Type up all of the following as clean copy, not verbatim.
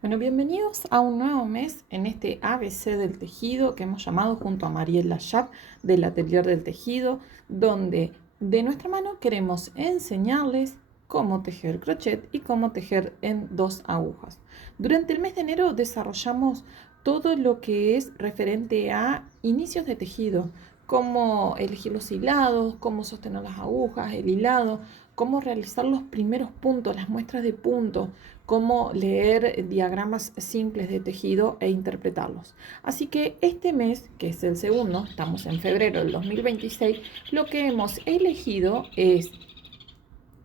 Bueno, bienvenidos a un nuevo mes en este ABC del tejido que hemos llamado junto a Mariela Schaap del Atelier del Tejido, donde de nuestra mano queremos enseñarles cómo tejer crochet y cómo tejer en 2 agujas. Durante el mes de enero desarrollamos todo lo que es referente a inicios de tejido, cómo elegir los hilados, cómo sostener las agujas, el hilado, cómo realizar los primeros puntos, las muestras de puntos, cómo leer diagramas simples de tejido e interpretarlos. Así que este mes, que es el segundo, estamos en febrero del 2026, lo que hemos elegido es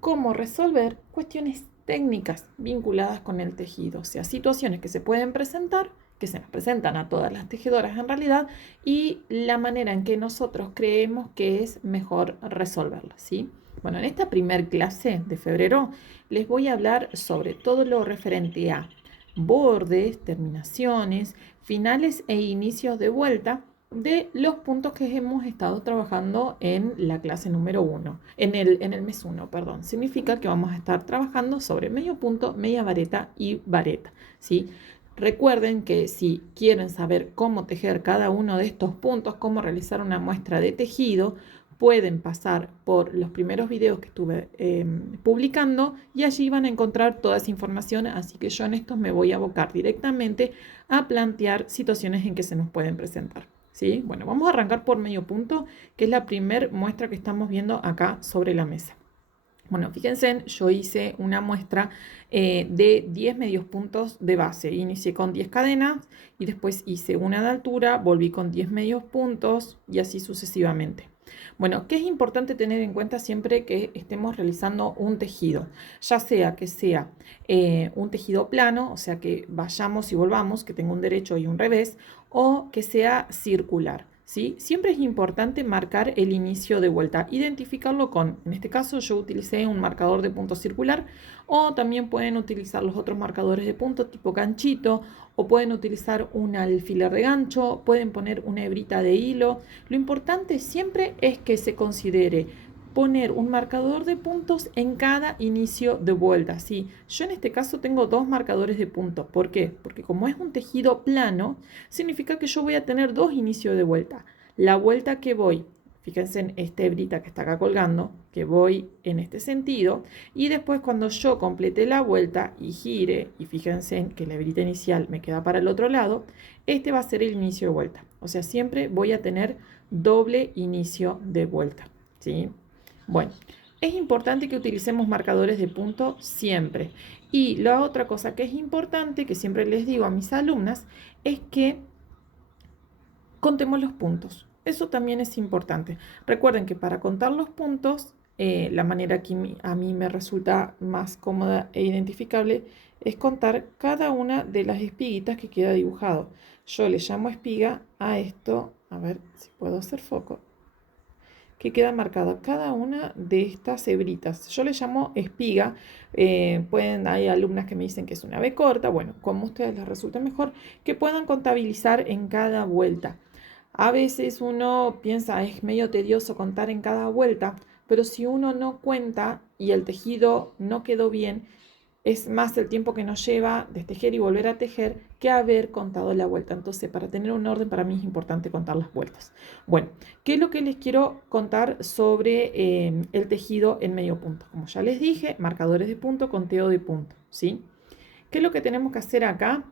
cómo resolver cuestiones técnicas vinculadas con el tejido, o sea, situaciones que se pueden presentar, que se nos presentan a todas las tejedoras en realidad, y la manera en que nosotros creemos que es mejor resolverlas, ¿sí? Bueno, en esta primer clase de febrero les voy a hablar sobre todo lo referente a bordes, terminaciones, finales e inicios de vuelta de los puntos que hemos estado trabajando en la clase número 1, en el mes 1, perdón. Significa que vamos a estar trabajando sobre medio punto, media vareta y vareta, ¿sí? Recuerden que si quieren saber cómo tejer cada uno de estos puntos, cómo realizar una muestra de tejido, pueden pasar por los primeros videos que estuve publicando y allí van a encontrar toda esa información, así que yo en estos me voy a abocar directamente a plantear situaciones en que se nos pueden presentar. ¿Sí? Bueno, vamos a arrancar por medio punto, que es la primera muestra que estamos viendo acá sobre la mesa. Bueno, fíjense, yo hice una muestra de 10 medios puntos de base. Inicié con 10 cadenas y después hice una de altura, volví con 10 medios puntos y así sucesivamente. Bueno, ¿qué es importante tener en cuenta siempre que estemos realizando un tejido? Ya sea que sea un tejido plano, o sea que vayamos y volvamos, que tenga un derecho y un revés, o que sea circular. ¿Sí? Siempre es importante marcar el inicio de vuelta, identificarlo con, en este caso yo utilicé un marcador de punto circular, o también pueden utilizar los otros marcadores de punto tipo ganchito, o pueden utilizar un alfiler de gancho, pueden poner una hebrita de hilo. Lo importante siempre es que se considere poner un marcador de puntos en cada inicio de vuelta. ¿Sí? Yo en este caso tengo 2 marcadores de puntos. ¿Por qué? Porque como es un tejido plano, significa que yo voy a tener 2 inicios de vuelta. La vuelta que voy, fíjense en esta hebrita que está acá colgando, que voy en este sentido, y después cuando yo complete la vuelta y gire, y fíjense en que la hebrita inicial me queda para el otro lado, este va a ser el inicio de vuelta. O sea, siempre voy a tener doble inicio de vuelta, ¿sí? Bueno, es importante que utilicemos marcadores de punto siempre. Y la otra cosa que es importante, que siempre les digo a mis alumnas, es que contemos los puntos. Eso también es importante. Recuerden que para contar los puntos, la manera que a mí me resulta más cómoda e identificable es contar cada una de las espiguitas que queda dibujado. Yo le llamo espiga a esto, a ver si puedo hacer foco, que queda marcada cada una de estas hebritas. Yo le llamo espiga. Hay alumnas que me dicen que es una B corta. Bueno, como a ustedes les resulte mejor, que puedan contabilizar en cada vuelta. A veces uno piensa, es medio tedioso contar en cada vuelta, pero si uno no cuenta y el tejido no quedó bien, es más el tiempo que nos lleva de tejer y volver a tejer que haber contado la vuelta. Entonces, para tener un orden, para mí es importante contar las vueltas. Bueno, ¿qué es lo que les quiero contar sobre el tejido en medio punto? Como ya les dije, marcadores de punto, conteo de punto, ¿sí? ¿Qué es lo que tenemos que hacer acá?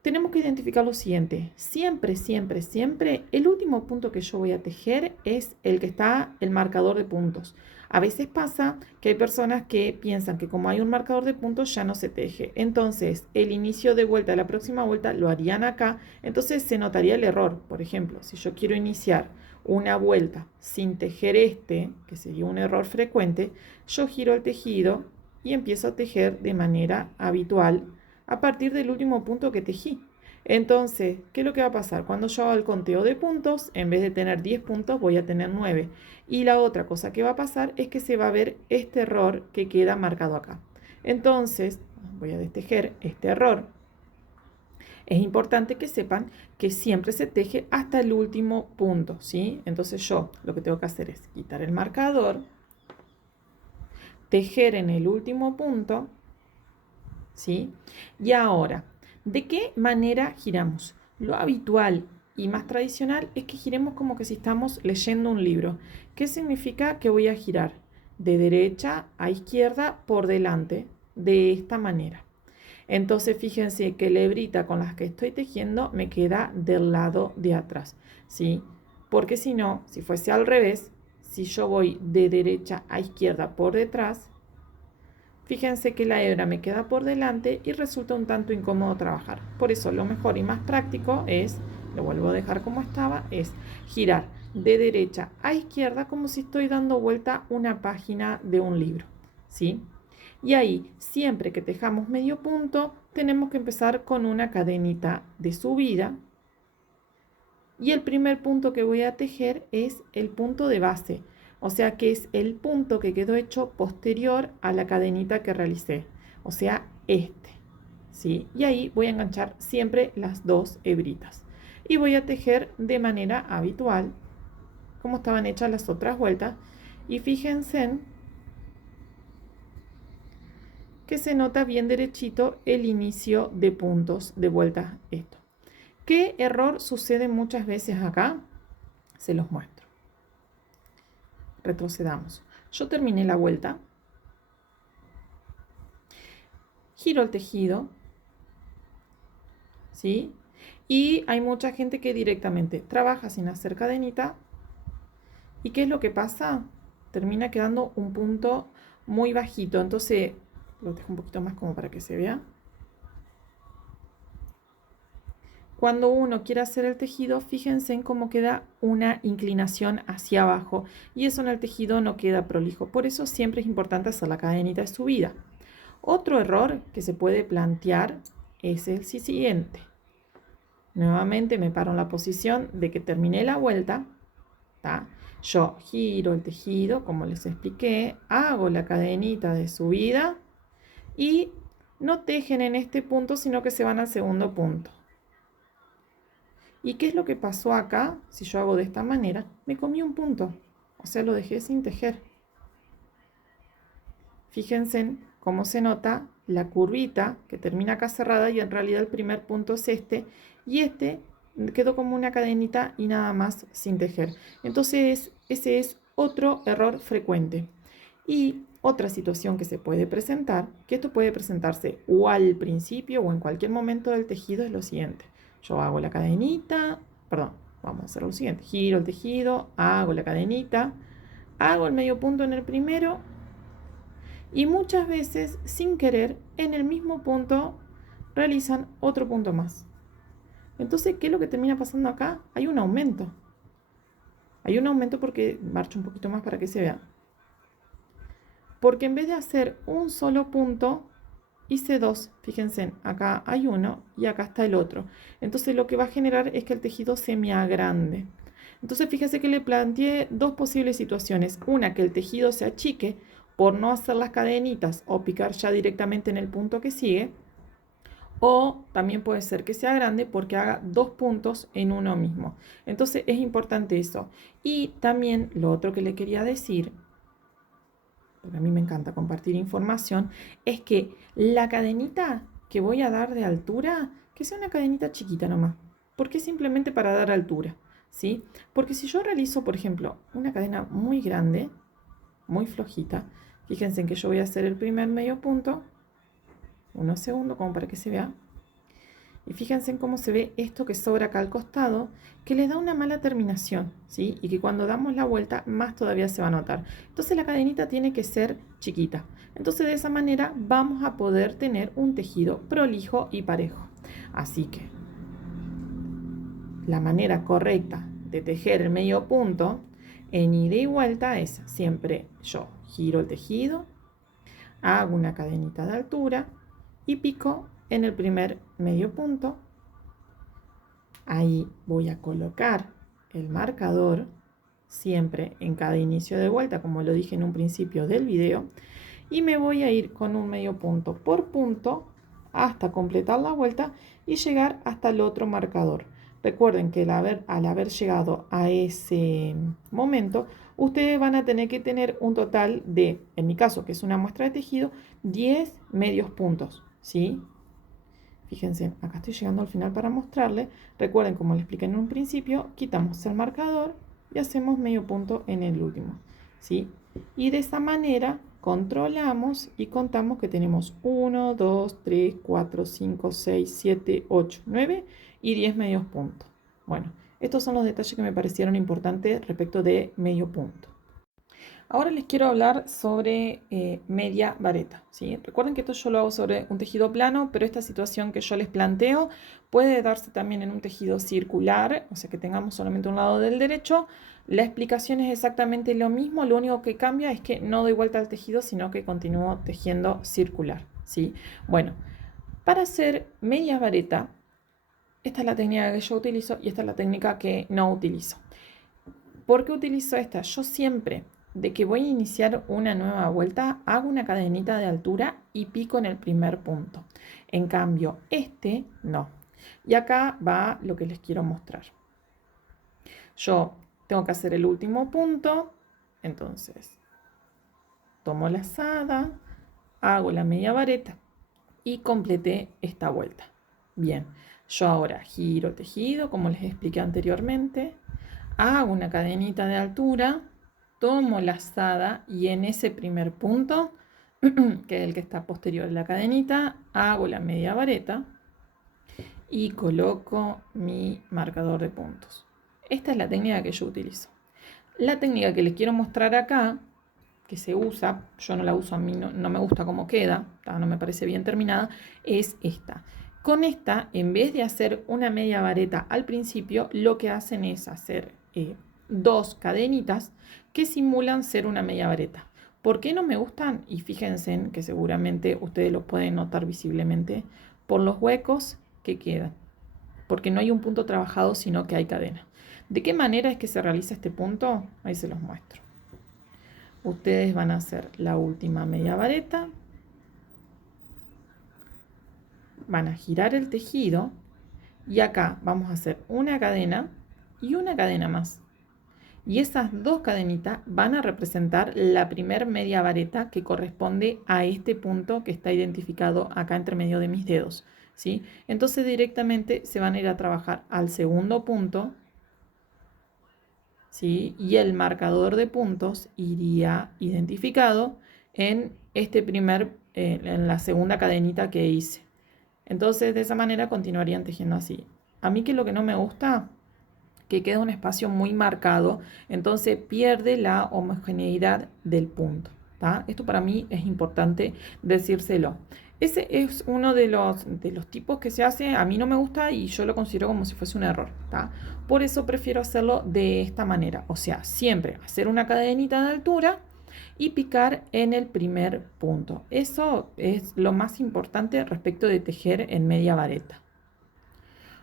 Tenemos que identificar lo siguiente. Siempre, siempre, siempre, el último punto que yo voy a tejer es el que está el marcador de puntos. A veces pasa que hay personas que piensan que como hay un marcador de puntos ya no se teje. Entonces, el inicio de vuelta de la próxima vuelta lo harían acá. Entonces, se notaría el error. Por ejemplo, si yo quiero iniciar una vuelta sin tejer este, que sería un error frecuente, yo giro el tejido y empiezo a tejer de manera habitual a partir del último punto que tejí. Entonces, ¿qué es lo que va a pasar? Cuando yo hago el conteo de puntos, en vez de tener 10 puntos, voy a tener 9. Y la otra cosa que va a pasar es que se va a ver este error que queda marcado acá. Entonces, voy a destejer este error. Es importante que sepan que siempre se teje hasta el último punto, ¿sí? Entonces yo lo que tengo que hacer es quitar el marcador, tejer en el último punto, ¿sí? Y ahora, ¿De qué manera giramos? Lo habitual y más tradicional es que giremos como que si estamos leyendo un libro. ¿Qué significa que voy a girar? De derecha a izquierda por delante, de esta manera. Entonces fíjense que la hebrita con las que estoy tejiendo me queda del lado de atrás, ¿sí? Porque si no, si fuese al revés, si yo voy de derecha a izquierda por detrás, fíjense que la hebra me queda por delante y resulta un tanto incómodo trabajar. Por eso lo mejor y más práctico es, lo vuelvo a dejar como estaba, es girar de derecha a izquierda como si estoy dando vuelta una página de un libro, ¿sí? Y ahí, siempre que tejamos medio punto, tenemos que empezar con una cadenita de subida. Y el primer punto que voy a tejer es el punto de base, o sea que es el punto que quedó hecho posterior a la cadenita que realicé, o sea, este, ¿sí? Y ahí voy a enganchar siempre las dos hebritas. Y voy a tejer de manera habitual, como estaban hechas las otras vueltas. Y fíjense que se nota bien derechito el inicio de puntos de vuelta esto. ¿Qué error sucede muchas veces acá? Se los muestro. Retrocedamos. Yo terminé la vuelta, giro el tejido, ¿sí? Y hay mucha gente que directamente trabaja sin hacer cadenita. ¿Y qué es lo que pasa? Termina quedando un punto muy bajito. Entonces, lo dejo un poquito más como para que se vea. Cuando uno quiere hacer el tejido, fíjense en cómo queda una inclinación hacia abajo y eso en el tejido no queda prolijo. Por eso siempre es importante hacer la cadenita de subida. Otro error que se puede plantear es el siguiente. Nuevamente me paro en la posición de que terminé la vuelta, ¿tá? Yo giro el tejido, como les expliqué, hago la cadenita de subida y no tejen en este punto, sino que se van al segundo punto. ¿Y qué es lo que pasó acá? Si yo hago de esta manera, me comí un punto, o sea, lo dejé sin tejer. Fíjense en cómo se nota la curvita que termina acá cerrada y en realidad el primer punto es este y este quedó como una cadenita y nada más sin tejer. Entonces ese es otro error frecuente. Y otra situación que se puede presentar, que esto puede presentarse o al principio o en cualquier momento del tejido, es lo siguiente. Yo hago la cadenita, perdón, vamos a hacer lo siguiente. Giro el tejido, hago la cadenita, hago el medio punto en el primero y muchas veces, sin querer, en el mismo punto realizan otro punto más. Entonces, ¿qué es lo que termina pasando acá? Hay un aumento. Hay un aumento porque, marcho un poquito más para que se vea. Porque en vez de hacer un solo punto, hice dos. Fíjense, acá hay uno y acá está el otro. Entonces lo que va a generar es que el tejido se me agrande. Entonces fíjense que le planteé dos posibles situaciones. Una, que el tejido se achique por no hacer las cadenitas o picar ya directamente en el punto que sigue. O también puede ser que sea grande porque haga dos puntos en uno mismo. Entonces es importante eso. Y también lo otro que le quería decir, porque a mí me encanta compartir información, es que la cadenita que voy a dar de altura, que sea una cadenita chiquita nomás, porque es simplemente para dar altura, ¿sí? Porque si yo realizo, por ejemplo, una cadena muy grande, muy flojita, fíjense en que yo voy a hacer el primer medio punto, unos segundos como para que se vea, y fíjense en cómo se ve esto que sobra acá al costado, que le da una mala terminación, ¿sí? Y que cuando damos la vuelta, más todavía se va a notar. Entonces la cadenita tiene que ser chiquita. Entonces de esa manera vamos a poder tener un tejido prolijo y parejo. Así que la manera correcta de tejer el medio punto en ida y vuelta es siempre yo giro el tejido, hago una cadenita de altura y pico en el primer medio punto. Ahí voy a colocar el marcador siempre en cada inicio de vuelta, como lo dije en un principio del video, y me voy a ir con un medio punto por punto hasta completar la vuelta y llegar hasta el otro marcador. Recuerden que al haber llegado a ese momento, ustedes van a tener que tener un total de, en mi caso, que es una muestra de tejido, 10 medios puntos, ¿sí? Fíjense, acá estoy llegando al final para mostrarle. Recuerden, como les expliqué en un principio, quitamos el marcador y hacemos medio punto en el último, ¿sí? Y de esa manera controlamos y contamos que tenemos 1, 2, 3, 4, 5, 6, 7, 8, 9 y 10 medios puntos. Bueno, estos son los detalles que me parecieron importantes respecto de medio punto. Ahora les quiero hablar sobre media vareta, ¿sí? Recuerden que esto yo lo hago sobre un tejido plano, pero esta situación que yo les planteo puede darse también en un tejido circular, o sea que tengamos solamente un lado del derecho. La explicación es exactamente lo mismo, lo único que cambia es que no doy vuelta al tejido, sino que continúo tejiendo circular, ¿sí? Bueno, para hacer media vareta, esta es la técnica que yo utilizo y esta es la técnica que no utilizo. ¿Por qué utilizo esta? Yo siempre, de que voy a iniciar una nueva vuelta, hago una cadenita de altura y pico en el primer punto. En cambio, este no. Y acá va lo que les quiero mostrar. Yo tengo que hacer el último punto, entonces tomo la lazada, hago la media vareta y completé esta vuelta. Bien, yo ahora giro tejido, como les expliqué anteriormente, hago una cadenita de altura, tomo la lazada y en ese primer punto, que es el que está posterior a la cadenita, hago la media vareta y coloco mi marcador de puntos. Esta es la técnica que yo utilizo. La técnica que les quiero mostrar acá, que se usa, yo no la uso, a mí no me gusta cómo queda, no me parece bien terminada, es esta. Con esta, en vez de hacer una media vareta al principio, lo que hacen es hacer dos cadenitas que simulan ser una media vareta. ¿Por qué no me gustan? Y fíjense en que seguramente ustedes los pueden notar visiblemente por los huecos que quedan, porque no hay un punto trabajado, sino que hay cadena. ¿De qué manera es que se realiza este punto? Ahí se los muestro. Ustedes van a hacer la última media vareta, van a girar el tejido y acá vamos a hacer una cadena y una cadena más. Y esas dos cadenitas van a representar la primer media vareta que corresponde a este punto que está identificado acá entre medio de mis dedos, ¿sí? Entonces directamente se van a ir a trabajar al segundo punto, ¿sí? Y el marcador de puntos iría identificado en en la segunda cadenita que hice. Entonces de esa manera continuarían tejiendo así. A mí, que lo que no me gusta, que queda un espacio muy marcado, entonces pierde la homogeneidad del punto, ¿tá? Esto para mí es importante decírselo. Ese es uno de los tipos que se hace. A mí no me gusta y yo lo considero como si fuese un error, ¿tá? Por eso prefiero hacerlo de esta manera, o sea, siempre hacer una cadenita de altura y picar en el primer punto. Eso es lo más importante respecto de tejer en media vareta.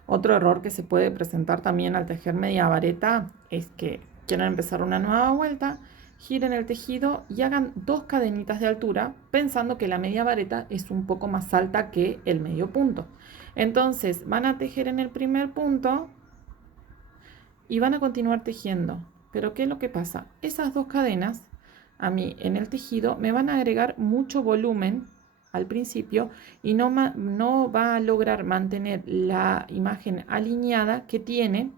Otro error que se puede presentar también al tejer media vareta es que quieran empezar una nueva vuelta, giren el tejido y hagan dos cadenitas de altura pensando que la media vareta es un poco más alta que el medio punto. Entonces van a tejer en el primer punto y van a continuar tejiendo. Pero ¿qué es lo que pasa? Esas dos cadenas a mí en el tejido me van a agregar mucho volumen al principio y no va a lograr mantener la imagen alineada que tiene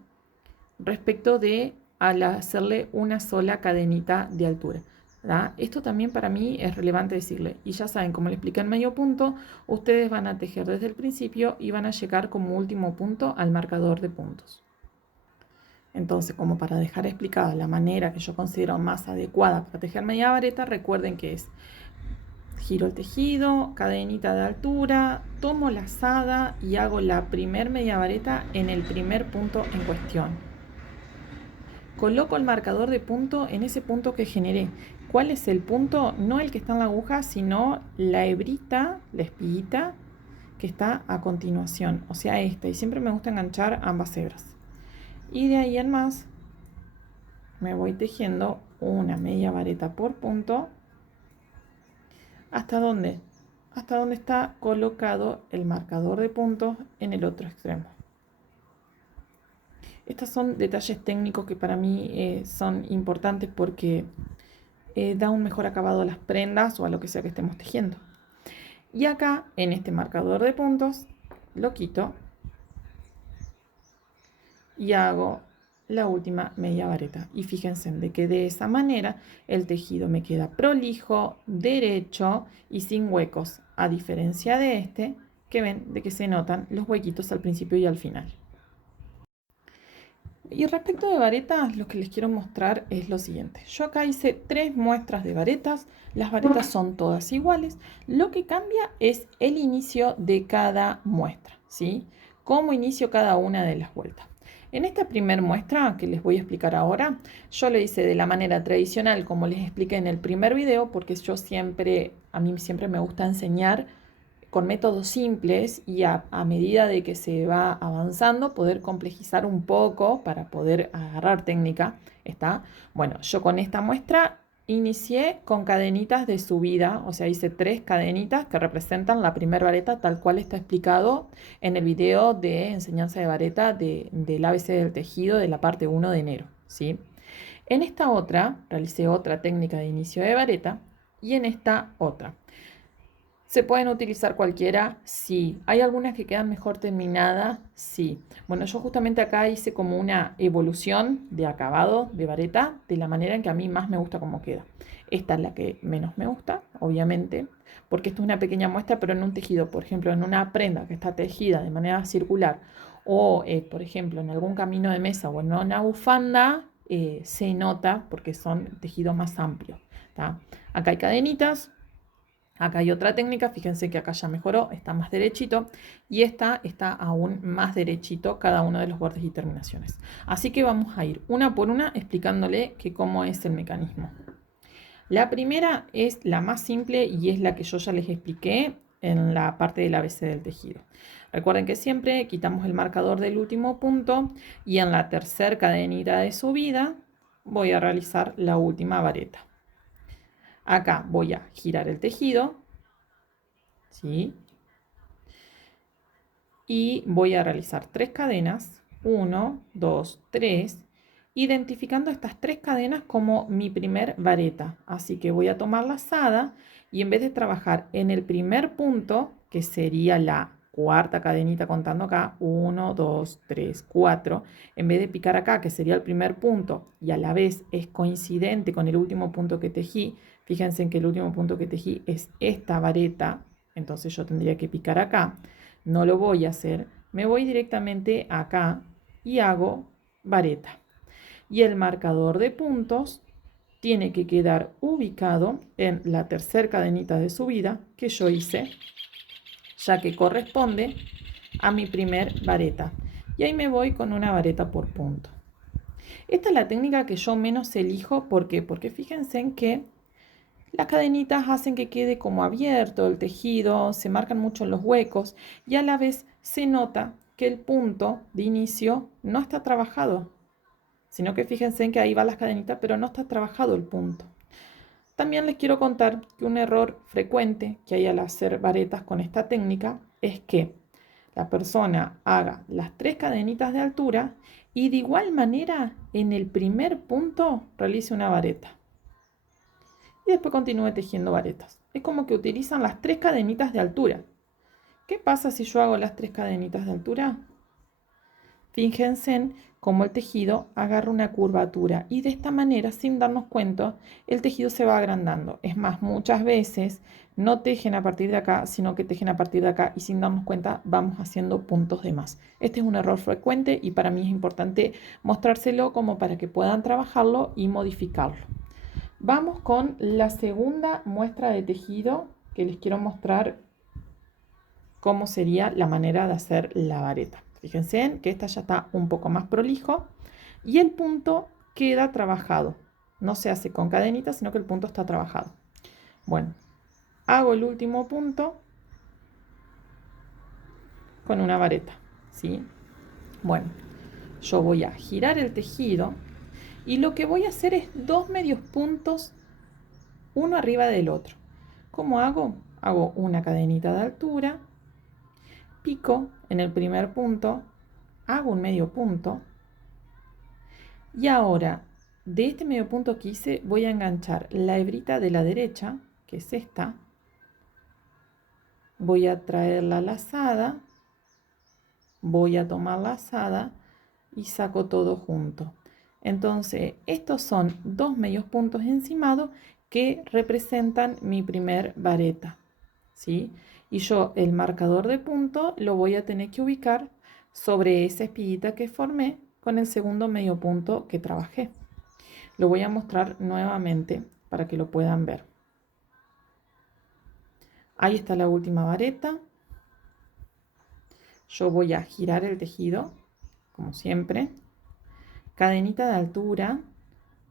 respecto de al hacerle una sola cadenita de altura, ¿verdad? Esto también para mí es relevante decirle. Y ya saben, como le expliqué en medio punto, ustedes van a tejer desde el principio y van a llegar como último punto al marcador de puntos. Entonces, como para dejar explicada la manera que yo considero más adecuada para tejer media vareta, recuerden que es: giro el tejido, cadenita de altura, tomo la lazada y hago la primer media vareta en el primer punto en cuestión. Coloco el marcador de punto en ese punto que generé. ¿Cuál es el punto? No el que está en la aguja, sino la hebrita, la espiguita que está a continuación, o sea, esta. Y siempre me gusta enganchar ambas hebras. Y de ahí en más me voy tejiendo una media vareta por punto. ¿Hasta dónde? Hasta donde está colocado el marcador de puntos en el otro extremo. Estos son detalles técnicos que para mí son importantes porque da un mejor acabado a las prendas o a lo que sea que estemos tejiendo. Y acá, en este marcador de puntos, lo quito y hago la última media vareta. Y fíjense de que de esa manera el tejido me queda prolijo, derecho y sin huecos, a diferencia de este, que ven de que se notan los huequitos al principio y al final. Y respecto de varetas, lo que les quiero mostrar es lo siguiente. Yo acá hice 3 muestras de varetas. Las varetas son todas iguales. Lo que cambia es el inicio de cada muestra, ¿sí? Cómo inicio cada una de las vueltas. En esta primera muestra que les voy a explicar ahora, yo lo hice de la manera tradicional, como les expliqué en el primer video, porque a mí siempre me gusta enseñar con métodos simples y a medida de que se va avanzando, poder complejizar un poco para poder agarrar técnica. ¿Está? Bueno, yo con esta muestra inicié con cadenitas de subida, o sea, hice 3 cadenitas que representan la primera vareta tal cual está explicado en el video de enseñanza de vareta del ABC del tejido de la parte 1 de enero, ¿sí? En esta otra, realicé otra técnica de inicio de vareta y en esta otra. ¿Se pueden utilizar cualquiera? Sí. ¿Hay algunas que quedan mejor terminadas? Sí. Bueno, yo justamente acá hice como una evolución de acabado de vareta de la manera en que a mí más me gusta cómo queda. Esta es la que menos me gusta, obviamente, porque esto es una pequeña muestra, pero en un tejido, por ejemplo, en una prenda que está tejida de manera circular o, por ejemplo, en algún camino de mesa o en una bufanda, se nota porque son tejidos más amplios. ¿Tá? Acá hay cadenitas. Acá hay otra técnica, fíjense que acá ya mejoró, está más derechito y esta está aún más derechito cada uno de los bordes y terminaciones. Así que vamos a ir una por una explicándole cómo es el mecanismo. La primera es la más simple y es la que yo ya les expliqué en la parte del ABC del tejido. Recuerden que siempre quitamos el marcador del último punto y en la tercera cadenita de subida voy a realizar la última vareta. Acá voy a girar el tejido, ¿sí? Y voy a realizar 3 cadenas, 1, 2, 3, identificando estas 3 cadenas como mi primer vareta. Así que voy a tomar la lazada y en vez de trabajar en el primer punto, que sería la cuarta cadenita contando acá, 1, 2, 3, 4, en vez de picar acá, que sería el primer punto, y a la vez es coincidente con el último punto que tejí, fíjense en que el último punto que tejí es esta vareta, entonces yo tendría que picar acá. No lo voy a hacer, me voy directamente acá y hago vareta. Y el marcador de puntos tiene que quedar ubicado en la tercera cadenita de subida que yo hice, ya que corresponde a mi primer vareta. Y ahí me voy con una vareta por punto. Esta es la técnica que yo menos elijo. ¿Por qué? Porque fíjense en que las cadenitas hacen que quede como abierto el tejido, se marcan mucho los huecos y a la vez se nota que el punto de inicio no está trabajado, sino que fíjense en que ahí van las cadenitas, pero no está trabajado el punto. También les quiero contar que un error frecuente que hay al hacer varetas con esta técnica es que la persona haga las 3 cadenitas de altura y de igual manera en el primer punto realice una vareta. Y después continúe tejiendo varetas. Es como que utilizan las 3 cadenitas de altura. ¿Qué pasa si yo hago las 3 cadenitas de altura? Fíjense en cómo el tejido agarra una curvatura y de esta manera, sin darnos cuenta, el tejido se va agrandando. Es más, muchas veces no tejen a partir de acá, sino que tejen a partir de acá y sin darnos cuenta vamos haciendo puntos de más. Este es un error frecuente y para mí es importante mostrárselo como para que puedan trabajarlo y modificarlo. Vamos con la segunda muestra de tejido que les quiero mostrar cómo sería la manera de hacer la vareta. Fíjense en que esta ya está un poco más prolijo y el punto queda trabajado. No se hace con cadenitas, sino que el punto está trabajado. Bueno, hago el último punto con una vareta, ¿sí? Bueno, yo voy a girar el tejido y lo que voy a hacer es 2 medios puntos uno arriba del otro. ¿Cómo hago? Hago una cadenita de altura, pico en el primer punto, hago un medio punto y ahora de este medio punto que hice voy a enganchar la hebrita de la derecha, que es esta, voy a traer la lazada voy a tomar la lazada y saco todo junto. Entonces, estos son 2 medios puntos encimados que representan mi primer vareta, ¿sí? Y yo el marcador de punto lo voy a tener que ubicar sobre esa espiguita que formé con el segundo medio punto que trabajé. Lo voy a mostrar nuevamente para que lo puedan ver. Ahí está la última vareta. Yo voy a girar el tejido, como siempre. Cadenita de altura.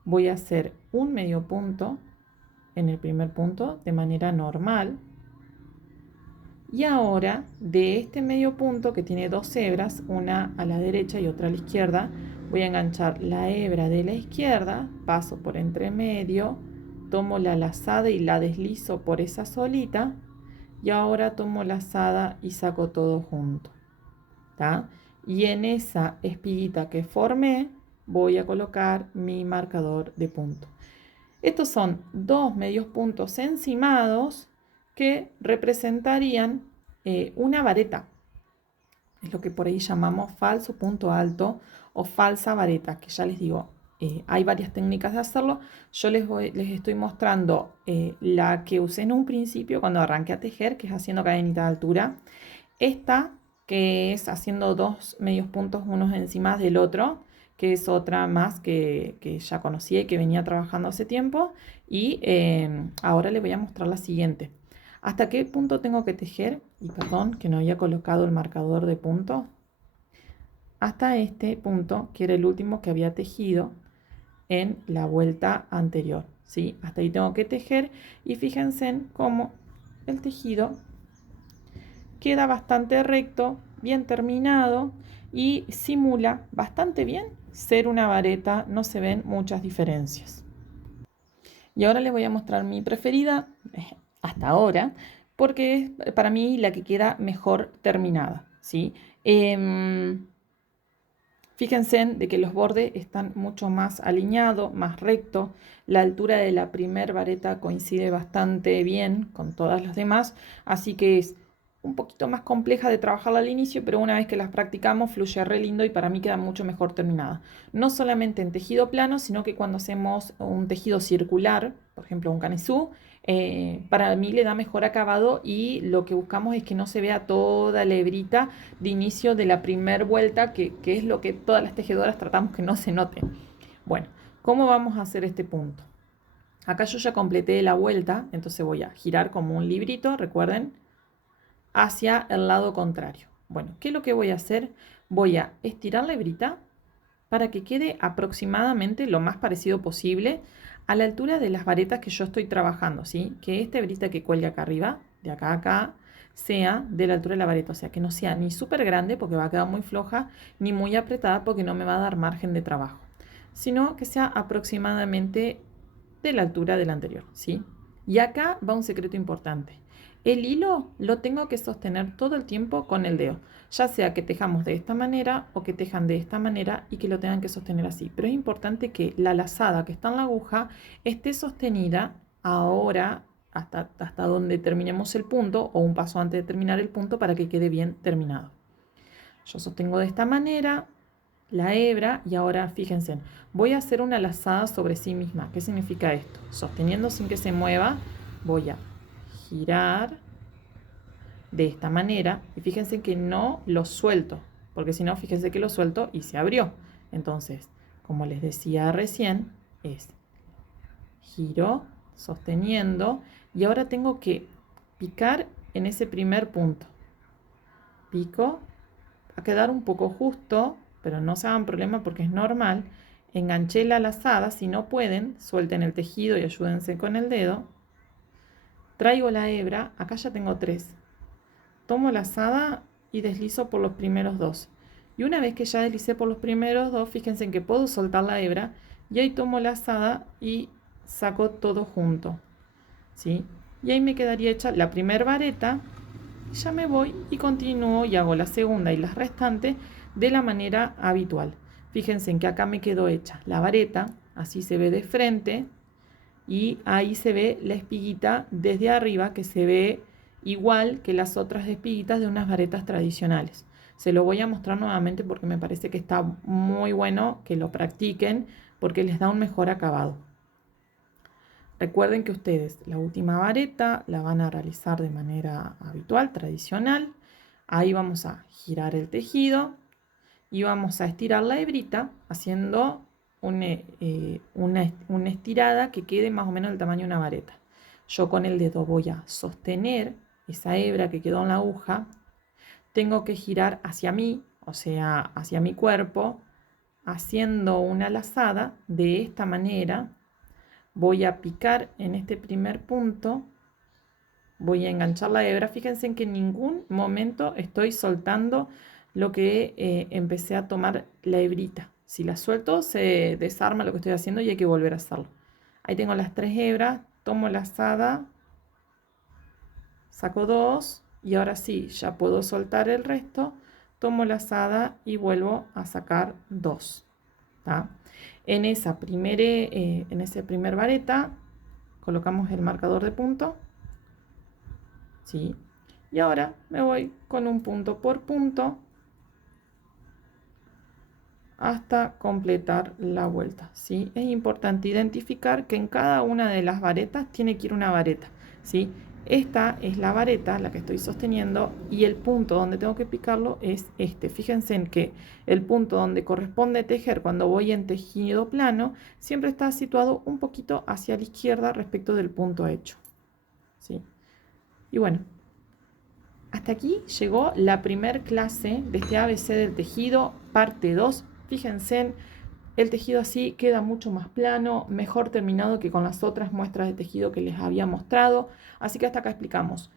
Voy a hacer un medio punto en el primer punto de manera normal. Y ahora de este medio punto que tiene 2 hebras, una a la derecha y otra a la izquierda, voy a enganchar la hebra de la izquierda, paso por entre medio, tomo la lazada y la deslizo por esa solita, y ahora tomo lazada y saco todo junto, ¿tá? Y en esa espiguita que formé voy a colocar mi marcador de punto. Estos son 2 medios puntos encimados que representarían una vareta. Es lo que por ahí llamamos falso punto alto o falsa vareta, que ya les digo, hay varias técnicas de hacerlo. Yo les estoy mostrando la que usé en un principio cuando arranqué a tejer, que es haciendo cadenita de altura. Esta, que es haciendo 2 medios puntos unos encima del otro, que es otra más que ya conocía y que venía trabajando hace tiempo. Y ahora les voy a mostrar la siguiente. ¿Hasta qué punto tengo que tejer? Y perdón que no había colocado el marcador de punto. Hasta este punto, que era el último que había tejido en la vuelta anterior, ¿sí? Hasta ahí tengo que tejer y fíjense en cómo el tejido queda bastante recto, bien terminado y simula bastante bien ser una vareta, no se ven muchas diferencias. Y ahora les voy a mostrar mi preferida hasta ahora, porque es para mí la que queda mejor terminada, ¿sí? Fíjense de que los bordes están mucho más alineados, más rectos. La altura de la primer vareta coincide bastante bien con todas las demás, así que es un poquito más compleja de trabajarla al inicio, pero una vez que las practicamos fluye re lindo y para mí queda mucho mejor terminada. No solamente en tejido plano, sino que cuando hacemos un tejido circular, por ejemplo un canesú, para mí le da mejor acabado y lo que buscamos es que no se vea toda la hebrita de inicio de la primer vuelta, que es lo que todas las tejedoras tratamos que no se note. Bueno, ¿cómo vamos a hacer este punto? Acá yo ya completé la vuelta, entonces voy a girar como un librito, recuerden, hacia el lado contrario. Bueno, ¿qué es lo que voy a hacer? Voy a estirar la hebrita para que quede aproximadamente lo más parecido posible a la altura de las varetas que yo estoy trabajando, ¿sí? Que esta hebrita que cuelga acá arriba, de acá a acá, sea de la altura de la vareta, o sea, que no sea ni súper grande porque va a quedar muy floja, ni muy apretada porque no me va a dar margen de trabajo, sino que sea aproximadamente de la altura del anterior, ¿sí? Y acá va un secreto importante. El hilo lo tengo que sostener todo el tiempo con el dedo, ya sea que tejamos de esta manera o que tejan de esta manera y que lo tengan que sostener así. Pero es importante que la lazada que está en la aguja esté sostenida ahora hasta donde terminemos el punto o un paso antes de terminar el punto para que quede bien terminado. Yo sostengo de esta manera la hebra y ahora fíjense, voy a hacer una lazada sobre sí misma. ¿Qué significa esto? Sosteniendo sin que se mueva, voy a girar de esta manera y fíjense que no lo suelto, porque si no, fíjense que lo suelto y se abrió. Entonces, como les decía recién, es giro, sosteniendo y ahora tengo que picar en ese primer punto. Pico, va a quedar un poco justo, pero no se hagan problema porque es normal. Enganché la lazada, si no pueden, suelten el tejido y ayúdense con el dedo. Traigo la hebra, acá ya tengo 3. Tomo la lazada y deslizo por los primeros 2. Y una vez que ya deslicé por los primeros 2, fíjense en que puedo soltar la hebra y ahí tomo la lazada y saco todo junto, ¿sí? Y ahí me quedaría hecha la primera vareta. Ya me voy y continúo y hago la segunda y las restantes de la manera habitual. Fíjense en que acá me quedó hecha la vareta, así se ve de frente y ahí se ve la espiguita desde arriba que se ve igual que las otras espiguitas de unas varetas tradicionales. Se lo voy a mostrar nuevamente porque me parece que está muy bueno que lo practiquen porque les da un mejor acabado. Recuerden que ustedes la última vareta la van a realizar de manera habitual, tradicional. Ahí vamos a girar el tejido y vamos a estirar la hebrita haciendo una estirada que quede más o menos del tamaño de una vareta. Yo con el dedo voy a sostener esa hebra que quedó en la aguja. Tengo que girar hacia mí, o sea, hacia mi cuerpo, haciendo una lazada de esta manera. Voy a picar en este primer punto, voy a enganchar la hebra. Fíjense en que en ningún momento estoy soltando lo que empecé a tomar la hebrita. Si la suelto se desarma lo que estoy haciendo y hay que volver a hacerlo. Ahí tengo las 3 hebras, tomo la lazada, saco 2 y ahora sí, ya puedo soltar el resto. Tomo la lazada y vuelvo a sacar 2. ¿Tá? En esa primer vareta colocamos el marcador de punto, ¿sí? Y ahora me voy con un punto por punto hasta completar la vuelta, ¿sí? Es importante identificar que en cada una de las varetas tiene que ir una vareta, ¿sí? Esta es la vareta, la que estoy sosteniendo, y el punto donde tengo que picarlo es este. Fíjense en que el punto donde corresponde tejer cuando voy en tejido plano siempre está situado un poquito hacia la izquierda respecto del punto hecho, ¿sí? Y bueno, hasta aquí llegó la primer clase de este ABC del tejido, parte 2. Fíjense, el tejido así queda mucho más plano, mejor terminado que con las otras muestras de tejido que les había mostrado. Así que hasta acá explicamos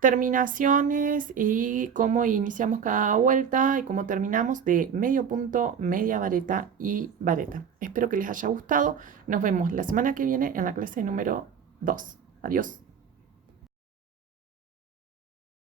terminaciones y cómo iniciamos cada vuelta y cómo terminamos de medio punto, media vareta y vareta. Espero que les haya gustado. Nos vemos la semana que viene en la clase número 2. Adiós.